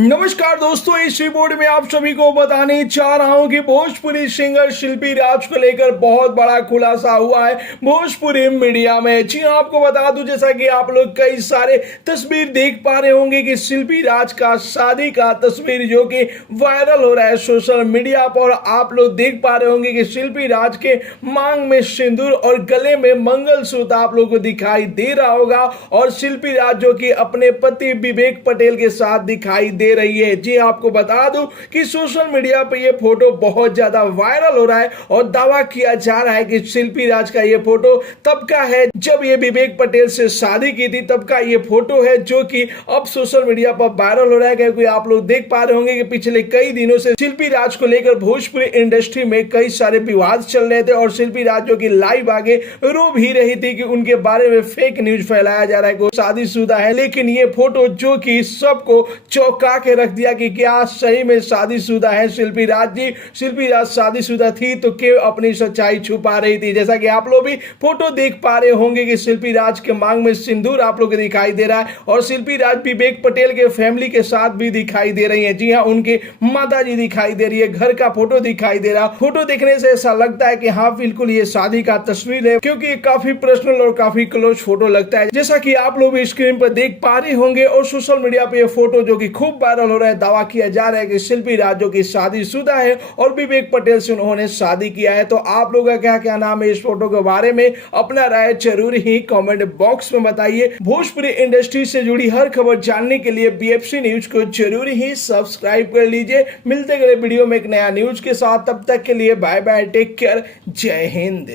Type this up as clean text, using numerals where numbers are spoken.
नमस्कार दोस्तों, इस रिपोर्ट में आप सभी को बताने चाह रहा हूं कि भोजपुरी सिंगर शिल्पी राज को लेकर बहुत बड़ा खुलासा हुआ है भोजपुरी मीडिया में। जी हां, आपको बता दूं, जैसा कि आप लोग कई सारे तस्वीर देख पा रहे होंगे कि शिल्पी राज का शादी का तस्वीर जो कि वायरल हो रहा है सोशल मीडिया पर। आप लोग देख पा रहे होंगे कि शिल्पी राज के मांग में सिंदूर और गले में मंगलसूत्र आप लोगों को दिखाई दे रहा होगा, और शिल्पी राज जो कि अपने पति विवेक पटेल के साथ दिखाई दे रही है। जी आपको बता दूं कि सोशल मीडिया पर यह फोटो बहुत ज्यादा वायरल हो रहा है और दावा किया जा रहा है कि शिल्पी राज का यह फोटो तब का है जब ये विवेक पटेल से शादी की थी, तब का ये फोटो है जो कि अब सोशल मीडिया पर वायरल हो रहा है। क्योंकि आप लोग देख पा रहे होंगे कि पिछले कई दिनों से शिल्पी राज को लेकर भोजपुरी इंडस्ट्री में कई सारे विवाद चल रहे थे, और शिल्पी राज जो कि लाइव आगे रो भी रही थी कि उनके बारे में फेक न्यूज फैलाया जा रहा है कि शादीशुदा है। लेकिन ये फोटो जो कि सबको चौंका के रख दिया कि क्या सही में शादीशुदा है शिल्पी राज जी। शिल्पी राज शादीशुदा थी तो क्यों अपनी सच्चाई छुपा रही थी। जैसा कि आप लोग भी फोटो देख पा रहे होंगे कि शिल्पी राज के मांग में सिंदूर आप लोग को दिखाई दे रहा है, और शिल्पी राज विवेक पटेल के फैमिली के साथ भी दिखाई दे रही है। जी हाँ, उनके माता जी दिखाई दे रही है, घर का फोटो दिखाई दे रहा। फोटो देखने से ऐसा लगता है कि हाँ बिल्कुल ये शादी का तस्वीर है, क्योंकि ये काफी पर्सनल और काफी क्लोज फोटो लगता है, जैसा कि आप लोग भी स्क्रीन पर देख पा रहे होंगे। और सोशल मीडिया पे ये फोटो जो कि खूब वायरल हो रहा है, दावा किया जा रहा है कि शिल्पी राज जो कि शादीशुदा है और विवेक पटेल से उन्होंने शादी किया है। तो आप लोगों का क्या नाम है इस फोटो के बारे में, अपना राय जरूर ही कमेंट बॉक्स में बताइए। भोजपुरी इंडस्ट्री से जुड़ी हर खबर जानने के लिए बीएफसी न्यूज को जरूर ही सब्सक्राइब कर लीजिए। मिलते अगले वीडियो में एक नया न्यूज के साथ, तब तक के लिए बाय बाय, टेक केयर, जय हिंद।